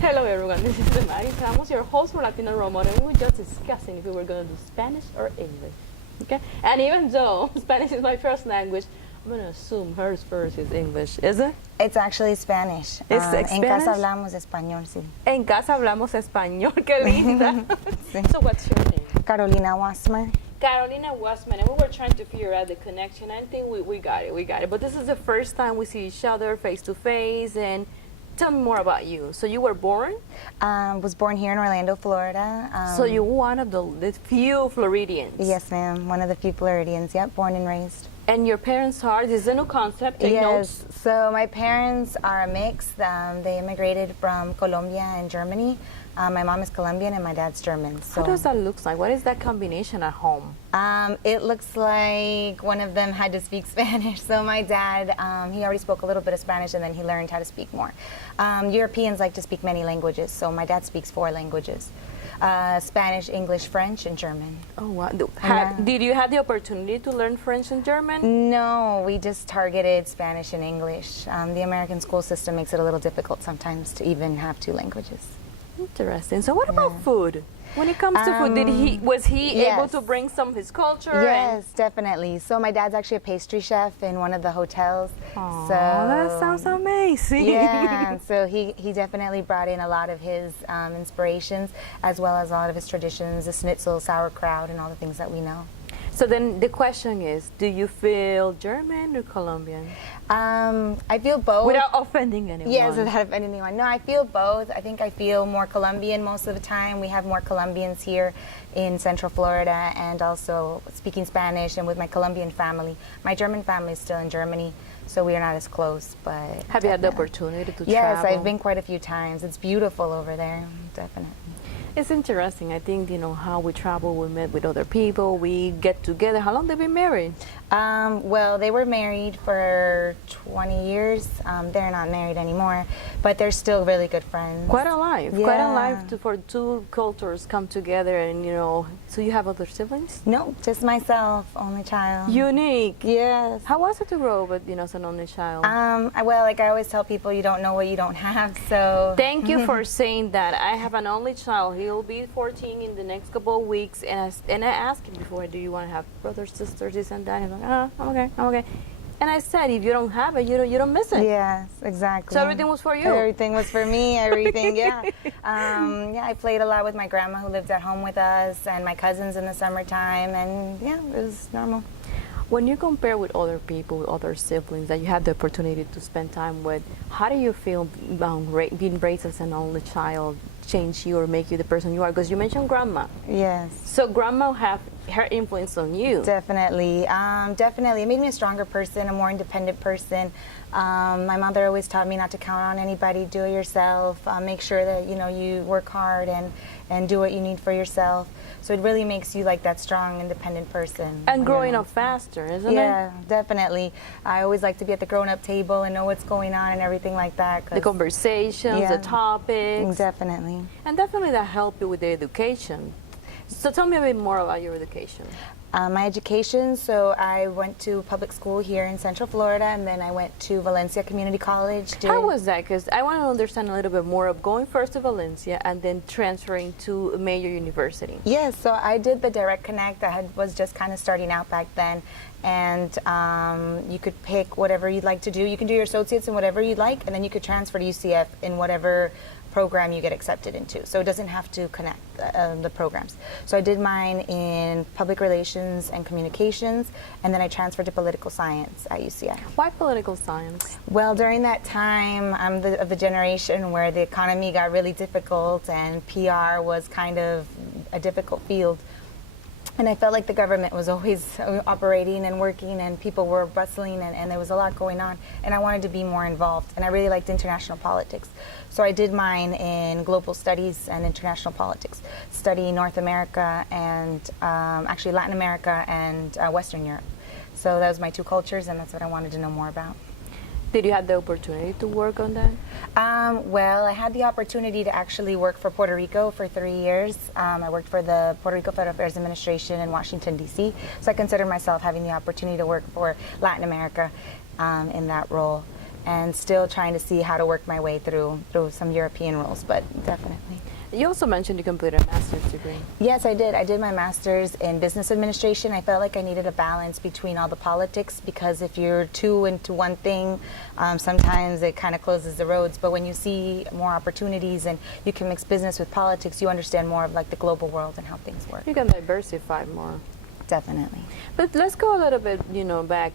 Hello everyone, this is Damaris, Ramos, your host for Latina Role Model, and we were just discussing if we were going to do Spanish or English. Okay? And even though Spanish is my first language, I'm going to assume hers first is English, is it? It's actually Spanish. It's En Spanish? casa hablamos español, sí. En casa hablamos español, qué linda. Sí. So what's your name? Carolina Wassmer. Carolina Wassmer, and we were trying to figure out the connection. I think we got it. But this is the first time we see each other face to face, and tell me more about you. So you were born? Was born here in Orlando, Florida. So you're one of the few Floridians? Yes, ma'am. One of the few Floridians. Yep, born and raised. And your parents are? This is a new concept. Take Yes. notes. So my parents are a mix. They immigrated from Colombia and Germany. My mom is Colombian and my dad's German. So How does that look like? What is that combination at home? it looks like one of them had to speak Spanish. So my dad, he already spoke a little bit of Spanish and then he learned how to speak more. Europeans like to speak many languages, so my dad speaks 4 languages. Spanish, English, French, and German. Oh, wow. Yeah. Did you have the opportunity to learn French and German? No, we just targeted Spanish and English. The American school system makes it a little difficult sometimes to even have 2 languages. Interesting. So what about food? When it comes to food, was he able yes. to bring some of his culture? Yes, definitely. So my dad's actually a pastry chef in one of the hotels. Oh, So that sounds amazing. yeah, so he definitely brought in a lot of his inspirations as well as a lot of his traditions, the schnitzel, sauerkraut, and all the things that we know. So then the question is, do you feel German or Colombian? I feel both. Without offending anyone. Yes, without offending anyone. No, I feel both. I think I feel more Colombian most of the time. We have more Colombians here in Central Florida, and also speaking Spanish and with my Colombian family. My German family is still in Germany, so we are not as close, but... Have you had the opportunity to Yes, travel? I've been quite a few times. It's beautiful over there, definitely. It's interesting. I think, how we travel, we met with other people, we get together. How long they been married? Well, they were married for 20 years. They're not married anymore, but they're still really good friends. Quite a life. Yeah. Quite a life for 2 cultures come together and, so you have other siblings? No, just myself, only child. Unique. Yes. How was it to grow up with, as an only child? Well, like I always tell people, you don't know what you don't have, so... Thank you for saying that. I have an only child. He'll be 14 in the next couple of weeks, and I asked him before, do you want to have brothers, sisters, this and that? He's like, I'm okay. And I said, if you don't have it, you don't miss it. Yes, exactly. So everything was for you? Everything was for me, everything, yeah. I played a lot with my grandma who lived at home with us, and my cousins in the summertime, and yeah, it was normal. When you compare with other people, with other siblings that you had the opportunity to spend time with, how do you feel being raised as an only child change you or make you the person you are? Because you mentioned grandma. Yes. So grandma have her influence on you. Definitely. Definitely. It made me a stronger person, a more independent person. My mother always taught me not to count on anybody, do it yourself, make sure that you work hard and do what you need for yourself. So it really makes you like that strong, independent person. And growing up faster, isn't it? Yeah, definitely. I always like to be at the grown-up table and know what's going on and everything like that. The conversations, the topics. Definitely. And definitely that helped you with the education. So tell me a bit more about your education. My education, so I went to public school here in Central Florida, and then I went to Valencia Community College. How was that? Because I want to understand a little bit more of going first to Valencia and then transferring to a major university. Yes, so I did the Direct Connect. Was just kind of starting out back then, and you could pick whatever you'd like to do. You can do your associates in whatever you'd like, and then you could transfer to UCF in whatever program you get accepted into. So it doesn't have to connect the programs. So I did mine in public relations and communications, and then I transferred to political science at UCF. Why political science? Well, during that time, I'm of the generation where the economy got really difficult and PR was kind of a difficult field. And I felt like the government was always operating and working, and people were bustling, and there was a lot going on, and I wanted to be more involved, and I really liked international politics. So I did mine in global studies and international politics, studying North America and actually Latin America and Western Europe. So that was my 2 cultures, and that's what I wanted to know more about. Did you have the opportunity to work on that? Well, I had the opportunity to actually work for Puerto Rico for 3 years. I worked for the Puerto Rico Federal Affairs Administration in Washington, D.C. So I consider myself having the opportunity to work for Latin America in that role. and still trying to see how to work my way through some European roles, but definitely. You also mentioned you completed a master's degree. Yes, I did. I did my master's in business administration. I felt like I needed a balance between all the politics, because if you're too into one thing, sometimes it kind of closes the roads. But when you see more opportunities and you can mix business with politics, you understand more of like the global world and how things work. You can diversify more. Definitely. But let's go a little bit, back.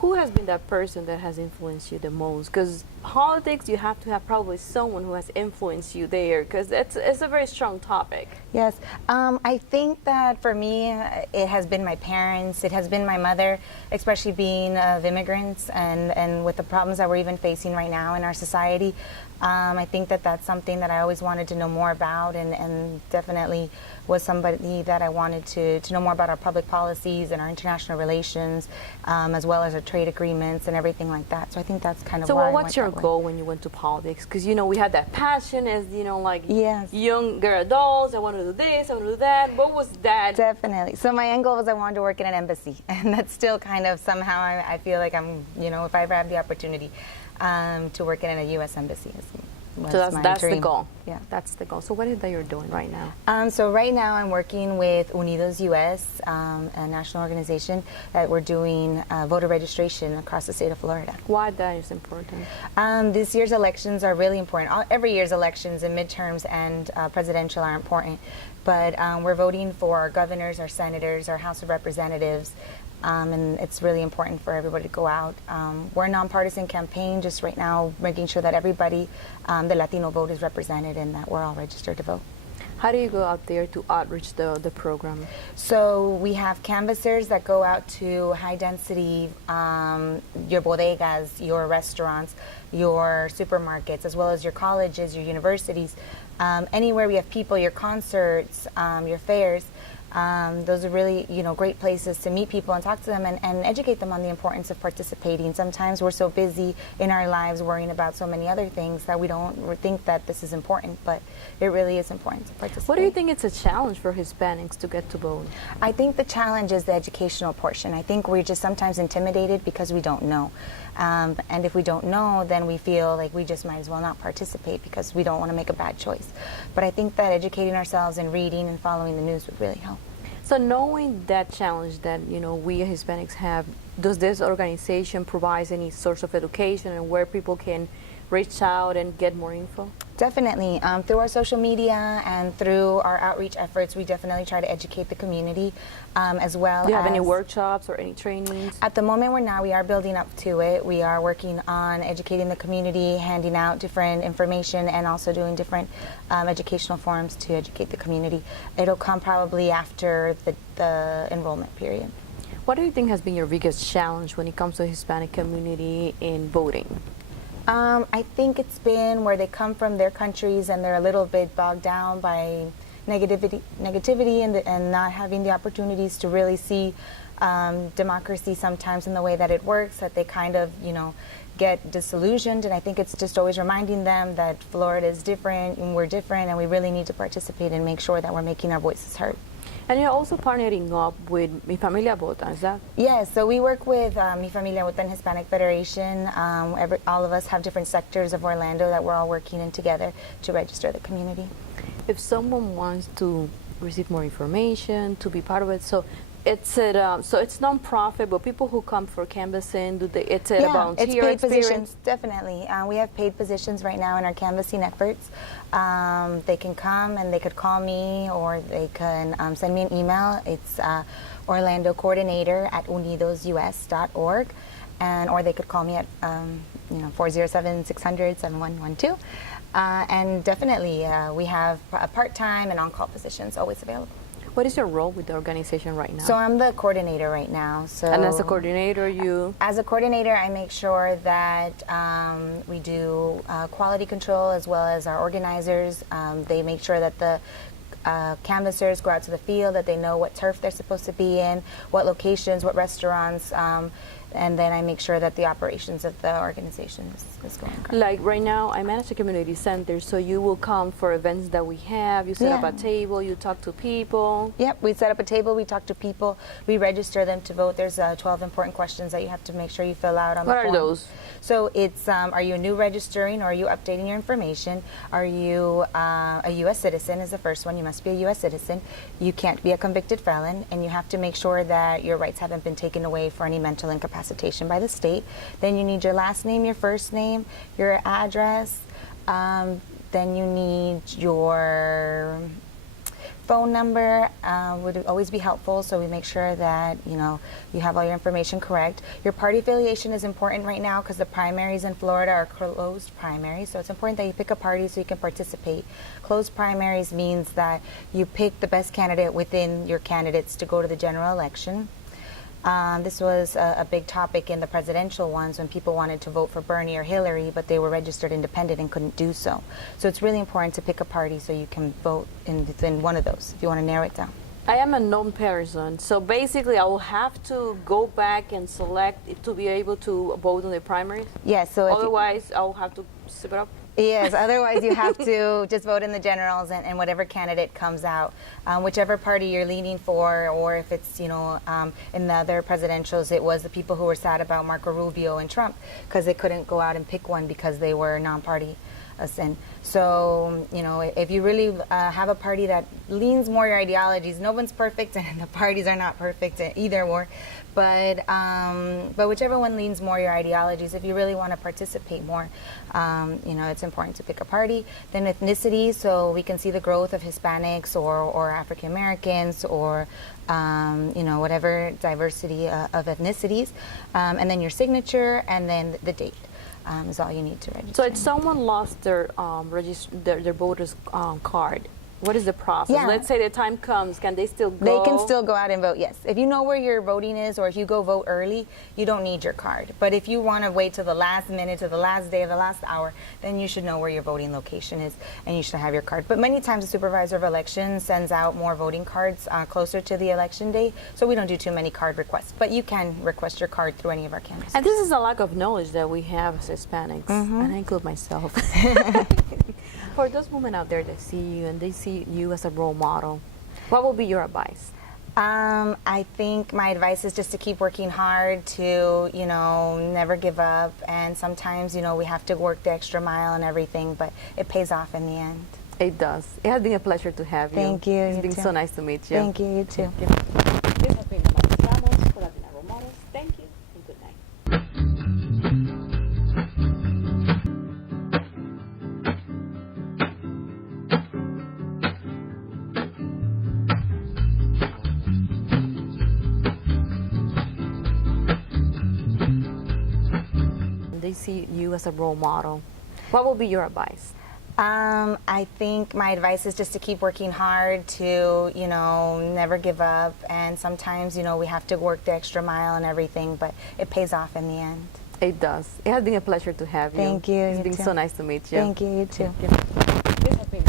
Who has been that person that has influenced you the most? Because politics, you have to have probably someone who has influenced you there, because it's a very strong topic. Yes. I think that for me, it has been my parents, it has been my mother, especially being of immigrants and with the problems that we're even facing right now in our society. I think that that's something that I always wanted to know more about, and definitely was somebody that I wanted to know more about our public policies and our international relations, as well as our trade agreements and everything like that. So I think that's kind of why I went what's your that way. goal when you went to politics? Because, we had that passion as, like Yes. younger adults. I want to do this, I want to do that. What was that? Definitely. So my end goal was I wanted to work in an embassy, and that's still kind of somehow I feel like I'm, if I ever have the opportunity to work in a U.S. embassy. So that's the dream. goal. Yeah, that's the goal. So what is it that you're doing right now? So right now I'm working with Unidos US, a national organization that we're doing voter registration across the state of Florida. Why that is important? This year's elections are really important. Every year's elections and midterms and presidential are important, but we're voting for our governors, our senators, our House of Representatives. And it's really important for everybody to go out. We're a nonpartisan campaign, just right now making sure that everybody, the Latino vote, is represented and that we're all registered to vote. How do you go out there to outreach the program? So we have canvassers that go out to high density, your bodegas, your restaurants, your supermarkets, as well as your colleges, your universities, anywhere we have people, your concerts, your fairs. Those are really, great places to meet people and talk to them and educate them on the importance of participating. Sometimes we're so busy in our lives worrying about so many other things that we don't think that this is important, but it really is important to participate. What do you think it's a challenge for Hispanics to get to vote? I think the challenge is the educational portion. I think we're just sometimes intimidated because we don't know. And if we don't know, then we feel like we just might as well not participate because we don't want to make a bad choice. But I think that educating ourselves and reading and following the news would really help. So knowing that challenge that, we Hispanics have, does this organization provide any source of education and where people can reach out and get more info? Definitely. Through our social media and through our outreach efforts, we definitely try to educate the community as well. Do you have any workshops or any trainings? At the moment we are building up to it. We are working on educating the community, handing out different information, and also doing different educational forums to educate the community. It'll come probably after the enrollment period. What do you think has been your biggest challenge when it comes to the Hispanic community in voting? I think it's been where they come from their countries and they're a little bit bogged down by negativity and not having the opportunities to really see democracy sometimes in the way that it works, that they kind of, get disillusioned. And I think it's just always reminding them that Florida is different and we're different and we really need to participate and make sure that we're making our voices heard. And you're also partnering up with Mi Familia Vota, is that? Yes, so we work with Mi Familia Vota and Hispanic Federation. All of us have different sectors of Orlando that we're all working in together to register the community. If someone wants to receive more information, to be part of it, so it's non-profit, but people who come for canvassing, it's a volunteer it's paid experience? positions, definitely. We have paid positions right now in our canvassing efforts. They can come and they could call me, or they can send me an email. It's orlandocoordinator@unidosus.org, or they could call me at 407-600-7112. And definitely, we have a part-time and on-call positions always available. What is your role with the organization right now? So I'm the coordinator right now. So and as a coordinator, As a coordinator, I make sure that we do quality control as well as our organizers. They make sure that the canvassers go out to the field, that they know what turf they're supposed to be in, what locations, what restaurants, and then I make sure that the operations of the organization is going correct. Like right now, I manage a community center, so you will come for events that we have. You set up a table, you talk to people. Yep, we set up a table, we talk to people, we register them to vote. There's 12 important questions that you have to make sure you fill out on the form. What are those? So it's, are you a new registering, or are you updating your information? Are you a U.S. citizen is the first one. You must be a U.S. citizen. You can't be a convicted felon, and you have to make sure that your rights haven't been taken away for any mental incapacitation by the state. Then you need your last name, your first name, your address. Then you need your phone number, would always be helpful, so we make sure that you have all your information correct. Your party affiliation is important right now because the primaries in Florida are closed primaries, so it's important that you pick a party so you can participate. Closed primaries means that you pick the best candidate within your candidates to go to the general election. This was a big topic in the presidential ones when people wanted to vote for Bernie or Hillary, but they were registered independent and couldn't do so. So it's really important to pick a party so you can vote in one of those, if you want to narrow it down. I am a non-person, so basically I will have to go back and select it to be able to vote in the primaries? Yes. So otherwise, I'll have to zip it up? Yes, otherwise you have to just vote in the generals and whatever candidate comes out, whichever party you're leaning for, or if it's, in the other presidentials, it was the people who were sad about Marco Rubio and Trump because they couldn't go out and pick one because they were non-party. So, if you really have a party that leans more your ideologies, no one's perfect and the parties are not perfect either or, but whichever one leans more your ideologies, if you really want to participate more, it's important to pick a party. Then ethnicity, so we can see the growth of Hispanics or African Americans or whatever diversity of ethnicities, and then your signature, and then the date. Is all you need to register. So if someone lost their their voter's card, what is the process? Yeah. Let's say the time comes, can they still go? They can still go out and vote, yes. If you know where your voting is, or if you go vote early, you don't need your card. But if you want to wait till the last minute, to the last day, the last hour, then you should know where your voting location is, and you should have your card. But many times the supervisor of elections sends out more voting cards closer to the election day, so we don't do too many card requests. But you can request your card through any of our canvases. And this is a lack of knowledge that we have as Hispanics, and I include myself. For those women out there that see you and they see you as a role model, what will be your advice? I think my advice is just to keep working hard, to, never give up. And sometimes, we have to work the extra mile and everything, but it pays off in the end. It does. It has been a pleasure to have you. Thank you. It's been so nice to meet you. Thank you. You too. This has been Damaris Ramos for Latina Role Models. Thank you and good night. They see you as a role model. What will be your advice? I think my advice is just to keep working hard, to, never give up. And sometimes, we have to work the extra mile and everything, but it pays off in the end. It does. It has been a pleasure to have you. Thank you. It's You been too. so nice to meet you. Thank you. You too. This has been